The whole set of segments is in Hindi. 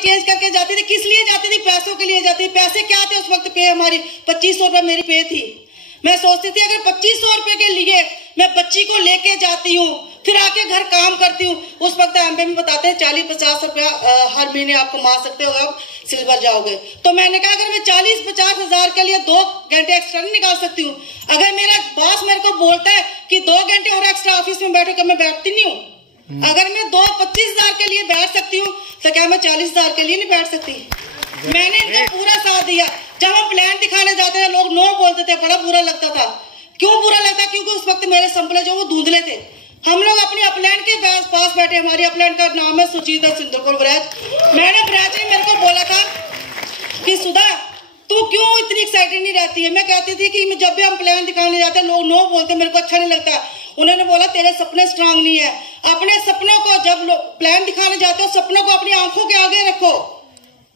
चेंज करके जाती थी। किस लिए जाती थी? पैसों के लिए जाती थी। पैसे क्या थे उस वक्त? पे हमारी 2500 रुपए मेरी पे थी। मैं सोचती थी अगर 2500 रुपए के लिए मैं बच्ची को लेके जाती हूँ, फिर आके घर काम करती हूँ। उस वक्त एमबी में बताते हैं 40-50 रुपया हर महीने आप कमा सकते हो, आप सिल्वर जाओगे। तो मैंने कहा अगर मैं 40-50 हजार के लिए 2 घंटे एक्स्ट्रा नहीं निकाल सकती हूँ, अगर मेरा बॉस मेरे को बोलता है कि 2 घंटे और एक्स्ट्रा ऑफिस में बैठो, मैं बैठती नहीं हूँ। अगर मैं 25 हजार के लिए बैठ सकती हूँ तो क्या मैं 40 हजार के लिए नहीं बैठ सकती? मैंने इनका पूरा साथ दिया। जब हम प्लान दिखाने जाते थे लोग नो बोलते थे, बड़ा बुरा लगता था। क्यों बुरा लगता? क्योंकि उस वक्त मेरे संपले जो वो धुंधले थे। हम लोग अपनी अपलैंड के पास बैठे, हमारी अपलैंड का नाम है सुचेता सिंधुपुर ब्राज। मैंने ब्राज ने मेरे को बोला था कि सुधा तू क्यों इतनी एक्साइटेड नहीं रहती है? मैं कहती थी कि जब भी हम प्लान दिखाने जाते हैं लोग नो बोलते, मेरे को अच्छा नहीं लगता। उन्होंने बोला तेरे सपने स्ट्रांग नहीं है। अपने सपनों को जब प्लान दिखाने जाते हो, सपनों को अपनी आंखों के आगे रखो,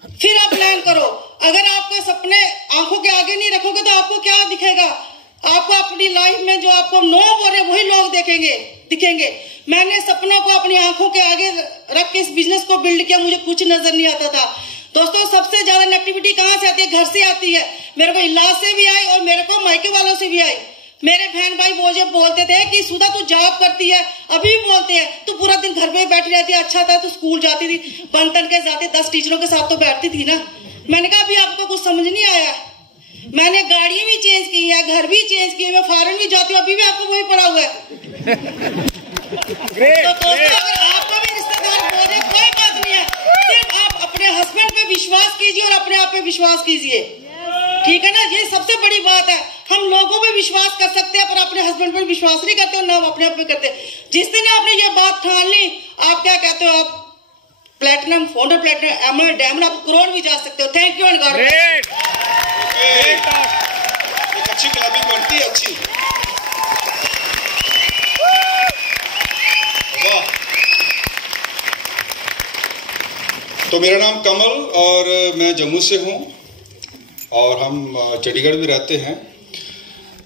फिर आप प्लान करो। अगर आपको सपने आंखों के आगे नहीं रखोगे तो आपको क्या दिखेगा? आपको अपनी लाइफ में जो आपको नो बोले वही लोग दिखेंगे। मैंने सपनों को अपनी आंखों के आगे रख के इस बिजनेस को बिल्ड किया। मुझे कुछ नजर नहीं आता था। दोस्तों सबसे ज्यादा नेगेटिविटी कहां से आती है? घर से आती है। मेरे को इलाज से भी आई और मेरे को मायके वालों से भी आई। मेरे बहन भाई मुझे बोलते थे कि सुधा तू जॉब करती है, अभी भी बोलते हैं तू पूरा दिन घर में बैठी रहती है, अच्छा था तू स्कूल जाती थी, बन तन के जाती 10 टीचरों के साथ तो बैठती थी ना। मैंने कहा अभी आपको कुछ समझ नहीं आया। मैंने गाड़ी भी चेंज की है, घर भी चेंज की है, मैं फॉरेन भी जाती हूँ, अभी भी आपको वही पड़ा हुआ है। तो दोस्तों अगर आपको भी रिश्तेदार बोले कोई बात नहीं है, सिर्फ आप अपने हस्बैंड पे विश्वास कीजिए और अपने आप पे विश्वास कीजिए, ठीक है ना? ये सबसे बड़ी बात है। हम लोगों पे विश्वास कर सकते हैं पर अपने हस्बैंड पर विश्वास नहीं करते और ना हम अपने आप पे करते। जिस दिन आपने ये बात ठान ली, आप क्या कहते हो, आप platinum, folder platinum, emerald, diamond, आप करोड़ भी जा सकते हो। Thank you and God bless. अच्छी क्लबिंग बनती है, अच्छी। वाह। तो मेरा नाम कमल और मैं जम्मू से हूँ और हम चंडीगढ़ भी रहते हैं।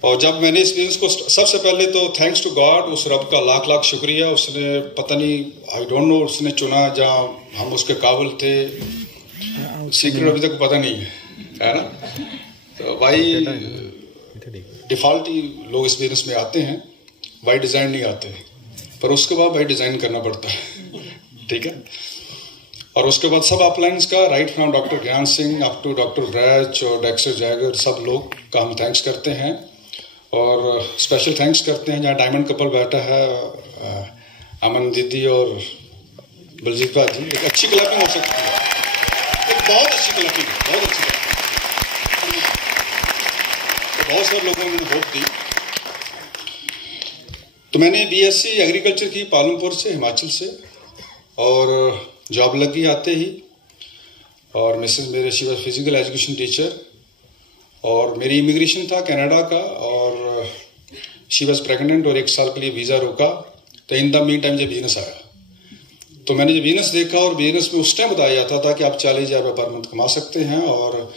और जब मैंने इस बिजनेस को सबसे पहले तो थैंक्स टू गॉड, उस रब का लाख लाख शुक्रिया। उसने पता नहीं, आई डोंट नो, उसने चुना जहाँ हम उसके काबिल थे। सीक्रेट अभी तक पता नहीं है ना? तो भाई डिफॉल्ट ही लोग इस बिजनेस में आते हैं, बाई डिजाइन नहीं आते, पर उसके बाद बाई डिजाइन करना पड़ता है, ठीक है? और उसके बाद सब अपलाइंस का, राइट फ्रॉम डॉक्टर ज्ञान सिंह अप टू डॉक्टर ब्रैच और डेक्स्टर जैगर, सब लोग का हम थैंक्स करते हैं। और स्पेशल थैंक्स करते हैं जहाँ डायमंड कपल बैठा है, अमन दीदी और बलजीत भाई जी। एक अच्छी क्लबिंग हो सकती है, एक बहुत अच्छी क्लबिंग, बहुत अच्छी क्लबिंग। तो बहुत सारे लोगों ने होप दी। तो मैंने बीएससी एग्रीकल्चर की पालमपुर से, हिमाचल से, और जॉब लगी आते ही। और मिसेस मेरे she was physical education teacher, और मेरी इमिग्रेशन था कनाडा का, और शी वाज प्रेग्नेंट और 1 साल के लिए वीज़ा रोका। तो इन द मीन टाइम जब बिजनेस आया तो मैंने जब बिजनेस देखा, और बिजनेस में उस टाइम बताया जाता था कि आप 40,000 पर मंथ कमा सकते हैं। और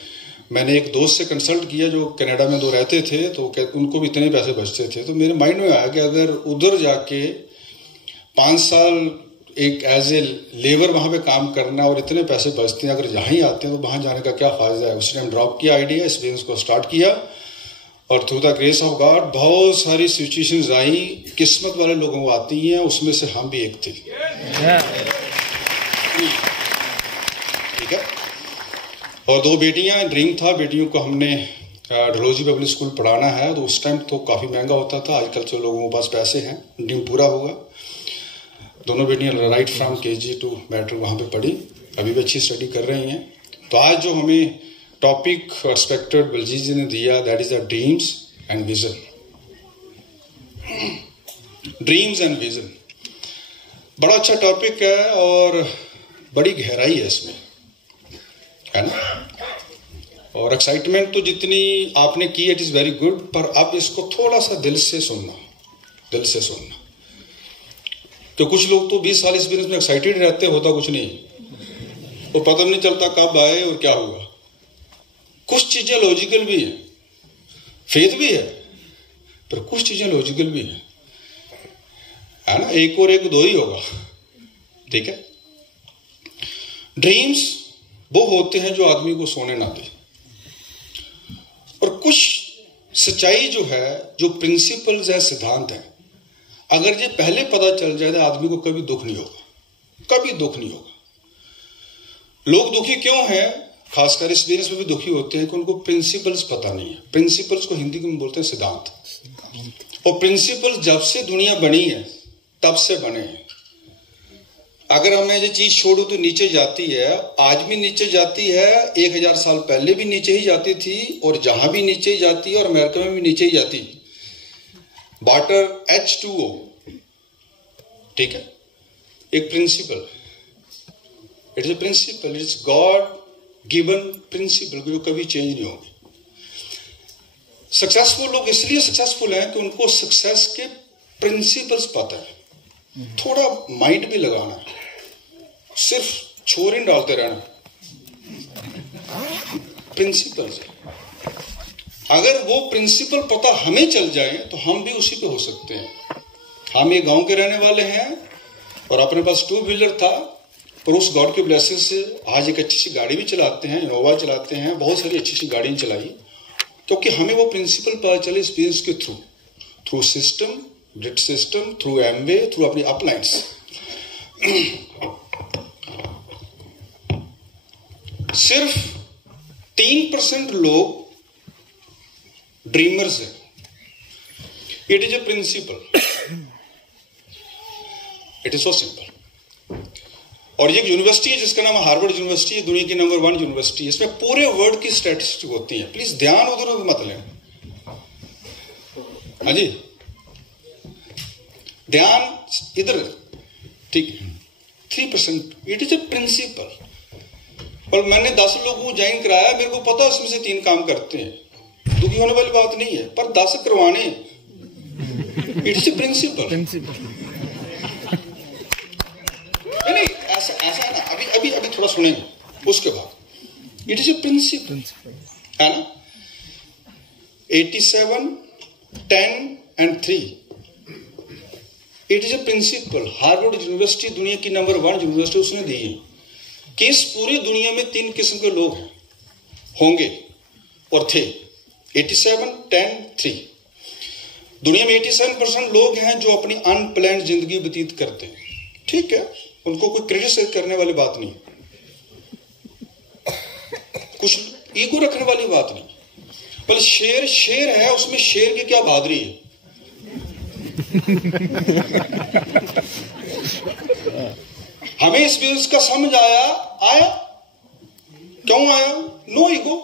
मैंने एक दोस्त से कंसल्ट किया जो कनाडा में 2 रहते थे, तो उनको भी इतने पैसे बचते थे। तो मेरे माइंड में आया कि अगर उधर जाके 5 साल एक एज ए लेबर वहाँ पे काम करना और इतने पैसे बचते हैं, अगर यहाँ ही आते हैं तो वहाँ जाने का क्या फायदा है। उसने हम ड्रॉप किया आइडिया, इस बिजनेस को स्टार्ट किया। और through the grace of God बहुत सारी सिचुएशंस आई, किस्मत वाले लोगों को आती हैं, उसमें से हम भी एक थे, ठीक है? और 2 बेटियां, ड्रीम था बेटियों को हमने डलहौजी पब्लिक स्कूल पढ़ाना है। तो उस टाइम तो काफ़ी महंगा होता था, आजकल तो लोगों के पास पैसे हैं, ड्रीम पूरा हुआ। दोनों बेटियां right from KG to matric वहाँ पे पढ़ी, अभी भी अच्छी स्टडी कर रही हैं। तो आज जो हमें टॉपिक एक्सपेक्टेड बलजीत जी ने दिया, that is the dreams and vision. Dreams and vision बड़ा अच्छा टॉपिक है और बड़ी गहराई है इसमें, है ना? और एक्साइटमेंट तो जितनी आपने की इट इज वेरी गुड, पर अब इसको थोड़ा सा दिल से सुनना, दिल से सुनना। तो कुछ लोग तो 20 साल इस बिजनेस में एक्साइटेड रहते, होता कुछ नहीं, वो पता नहीं चलता कब आए और क्या हुआ। कुछ चीजें लॉजिकल भी है, फेथ भी है, पर कुछ चीजें लॉजिकल भी है ना? 1 और 1 2 ही होगा, ठीक है? ड्रीम्स वो होते हैं जो आदमी को सोने ना दे। और कुछ सच्चाई जो है, जो प्रिंसिपल्स है, सिद्धांत है, अगर ये पहले पता चल जाए तो आदमी को कभी दुख नहीं होगा, कभी दुख नहीं होगा। लोग दुखी क्यों हैं? खासकर इस बिजनेस में भी दुखी होते हैं कि उनको प्रिंसिपल्स पता नहीं है। प्रिंसिपल्स को हिंदी में बोलते हैं सिद्धांत। और प्रिंसिपल्स जब से दुनिया बनी है तब से बने हैं। अगर हमें ये चीज छोड़ो तो नीचे जाती है, आज भी नीचे जाती है, 1000 साल पहले भी नीचे ही जाती थी, और जहां भी नीचे ही जाती है, और अमेरिका में भी नीचे ही जाती। वाटर H2O, ठीक है, एक principle, it is a principle, it is God given principle, जो कभी चेंज नहीं होगी। सक्सेसफुल लोग इसलिए सक्सेसफुल हैं कि उनको सक्सेस के प्रिंसिपल्स पता है। थोड़ा माइंड भी लगाना है, सिर्फ छोर ही डालते रहना, प्रिंसिपल्स। अगर वो प्रिंसिपल पता हमें चल जाए तो हम भी उसी पे हो सकते हैं। हम एक गांव के रहने वाले हैं और अपने पास 2 व्हीलर था, और उस गॉड की ब्लेसिंग से आज एक अच्छी सी गाड़ी भी चलाते हैं, इनोवा चलाते हैं, बहुत सारी अच्छी सी गाड़ी चलाई, क्योंकि हमें वो प्रिंसिपल पता चले इस बिजनेस के through system, grid system, through Amway, through अपनी अपलाइंस। सिर्फ 3% लोग ड्रीमर्स हैं। It is a principle, it is so simple. और ये यूनिवर्सिटी है जिसका नाम हार्वर्ड यूनिवर्सिटी है, दुनिया की नंबर 1 यूनिवर्सिटी है। इसमें पूरे वर्ल्ड की स्टैटिस्टिक होती है। प्लीज ध्यान उधर मत लें, हाँ जी, ध्यान इधर, ठीक है। 3%, इट इज ए प्रिंसिपल। और मैंने 10 लोगों को ज्वाइन कराया, मेरे को पता उसमें से 3 काम करते हैं, दुखी होने वाली बात नहीं है, पर 10 करवाने, इट इज ए प्रिंसिपल। नहीं, ऐसा है ना, अभी थोड़ा सुनेंगे उसके बाद। इट इज ए प्रिंसिपल, है ना। 87, 10 and 3, it is a principle. Harvard University दुनिया की नंबर 1 यूनिवर्सिटी उसने दी है कि इस पूरी दुनिया में 3 किस्म के लोग हैं, होंगे और थे। 87, 10, 3। दुनिया में 87% लोग हैं जो अपनी अनप्लान्ड जिंदगी व्यतीत करते हैं, ठीक है, उनको कोई क्रिटिसाइज करने वाली बात नहीं, कुछ ईगो रखने वाली बात नहीं। पर शेर है, उसमें शेर की क्या बहादुरी है। हमें इस बिजनेस का समझ आया, क्यों आया? No ego,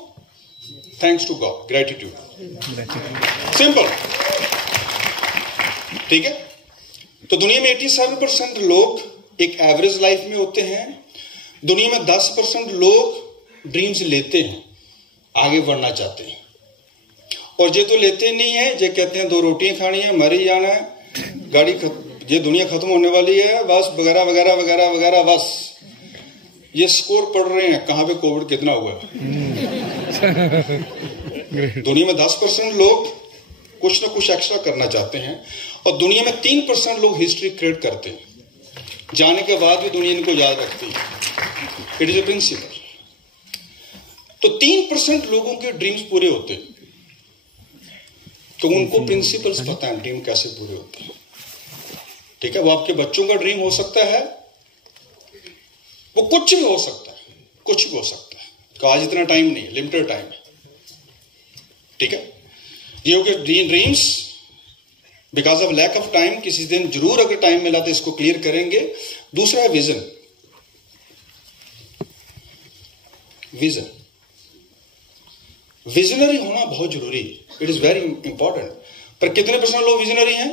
thanks to God, gratitude, simple, ठीक है। तो दुनिया में 87% लोग एक एवरेज लाइफ में होते हैं। दुनिया में 10% लोग ड्रीम्स लेते हैं, आगे बढ़ना चाहते हैं, और ये तो लेते नहीं है, ये कहते हैं 2 रोटियां खानी है, मर ही जाना है, गाड़ी ये दुनिया खत्म होने वाली है, बस वगैरह वगैरह वगैरह वगैरह, बस ये स्कोर पढ़ रहे हैं कहां पे कोविड कितना हुआ है। दुनिया में 10% लोग कुछ ना कुछ एक्स्ट्रा करना चाहते हैं, और दुनिया में 3% लोग हिस्ट्री क्रिएट करते हैं, जाने के बाद भी दुनिया इनको याद रखती है। It is a principle. तो 3% लोगों के ड्रीम्स पूरे होते हैं, तो उनको प्रिंसिपल्स पता है ड्रीम कैसे पूरे होते हैं, ठीक है। वो आपके बच्चों का ड्रीम हो सकता है, वो कुछ भी हो सकता है, कुछ भी हो सकता है, तो आज इतना टाइम नहीं है, लिमिटेड टाइम है, ठीक है। ये हो गए dreams. Because of lack of time, किसी दिन जरूर अगर टाइम मिला तो इसको क्लियर करेंगे। दूसरा है विजन। विजनरी होना बहुत जरूरी है, इट इज वेरी इंपॉर्टेंट। पर कितने % लोग विजनरी हैं?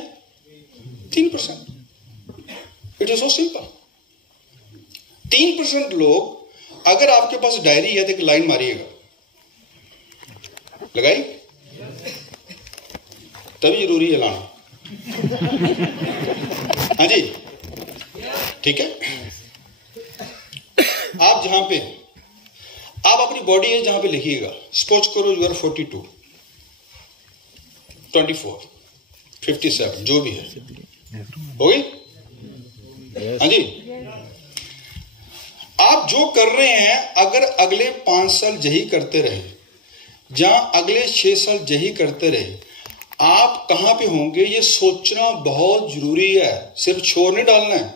3%। It is so simple. 3% लोग, अगर आपके पास डायरी है तो एक लाइन मारिएगा, लगाई, तभी जरूरी है लाना, हाँ जी, ठीक है। आप जहां पे, आप अपनी बॉडी है जहां पे लिखिएगा, सपोज करो यू आर 42, 24, 57, जो भी है, हो गई, हाँ जी। आप जो कर रहे हैं, अगर अगले 5 साल यही करते रहे, जहां अगले 6 साल यही करते रहे, आप कहां पे होंगे ये सोचना बहुत जरूरी है। सिर्फ छोड़ नहीं डालना है,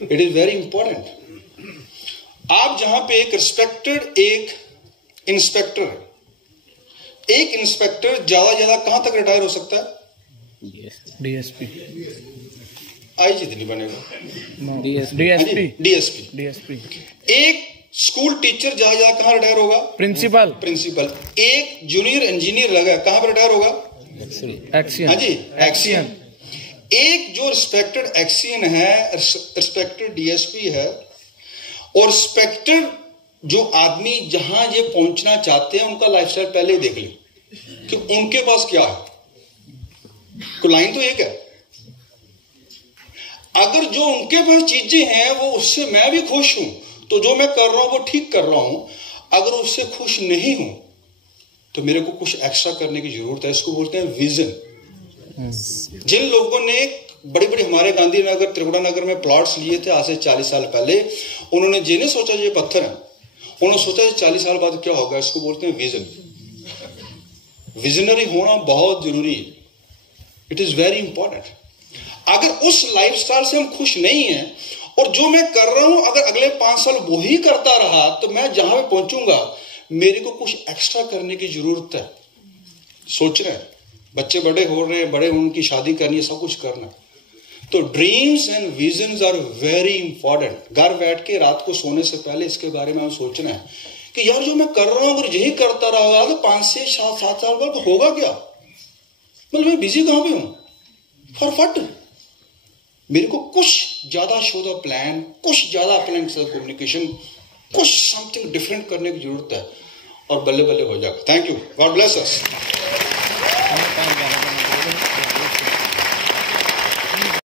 इट इज वेरी इंपॉर्टेंट। आप जहां पे एक रिस्पेक्टेड एक इंस्पेक्टर है, एक इंस्पेक्टर ज्यादा कहां तक रिटायर हो सकता है? डीएसपी। आईजी नहीं बनेगा, डीएसपी। एक स्कूल टीचर ज्यादा कहां रिटायर होगा? प्रिंसिपल। एक जूनियर इंजीनियर लगा कहां पर रिटायर होगा? एक्सियन। हाँ जी, एक्सियन। एक जो रिस्पेक्टेड एक्सियन है, रिस्पेक्टेड डीएसपी है, और रिस्पेक्टेड जो आदमी जहां ये पहुंचना चाहते हैं उनका लाइफस्टाइल पहले ही देख ले कि उनके पास क्या है। तो लाइन तो एक है, अगर जो उनके पास चीजें हैं वो उससे मैं भी खुश हूं तो जो मैं कर रहा हूं वो ठीक कर रहा हूं। अगर उससे खुश नहीं हूं तो मेरे को कुछ एक्स्ट्रा करने की जरूरत है। इसको बोलते हैं विजन। जिन लोगों ने बड़ी हमारे गांधीनगर त्रिपुरा नगर में प्लॉट्स लिए थे आज से 40 साल पहले, उन्होंने ये नहीं सोचा ये पत्थर है, उन्होंने सोचा 40 साल बाद क्या होगा। इसको बोलते हैं विजन। विजनरी होना बहुत जरूरी है, इट इज वेरी इंपॉर्टेंट। अगर उस लाइफस्टाइल से हम खुश नहीं हैं और जो मैं कर रहा हूं अगर अगले 5 साल वही करता रहा तो मैं जहां पे पहुंचूंगा मेरे को कुछ एक्स्ट्रा करने की जरूरत है। सोच रहे हैं बच्चे बड़े हो रहे हैं, बड़े उनकी शादी करनी है, सब कुछ करना है। तो dreams and visions are very important. घर बैठ के रात को सोने से पहले इसके बारे में हमें सोचना है कि यार जो मैं कर रहा हूं अगर यही करता रहा तो 5 से 7 साल बाद होगा क्या? मतलब मैं बिजी कहां पे हूं फॉर व्हाट? मेरे को कुछ ज्यादा शो द प्लान, कुछ ज्यादा प्लान कम्युनिकेशन, कुछ समथिंग डिफरेंट करने की जरूरत है और बल्ले बल्ले हो जाएगा। Thank you, God bless us.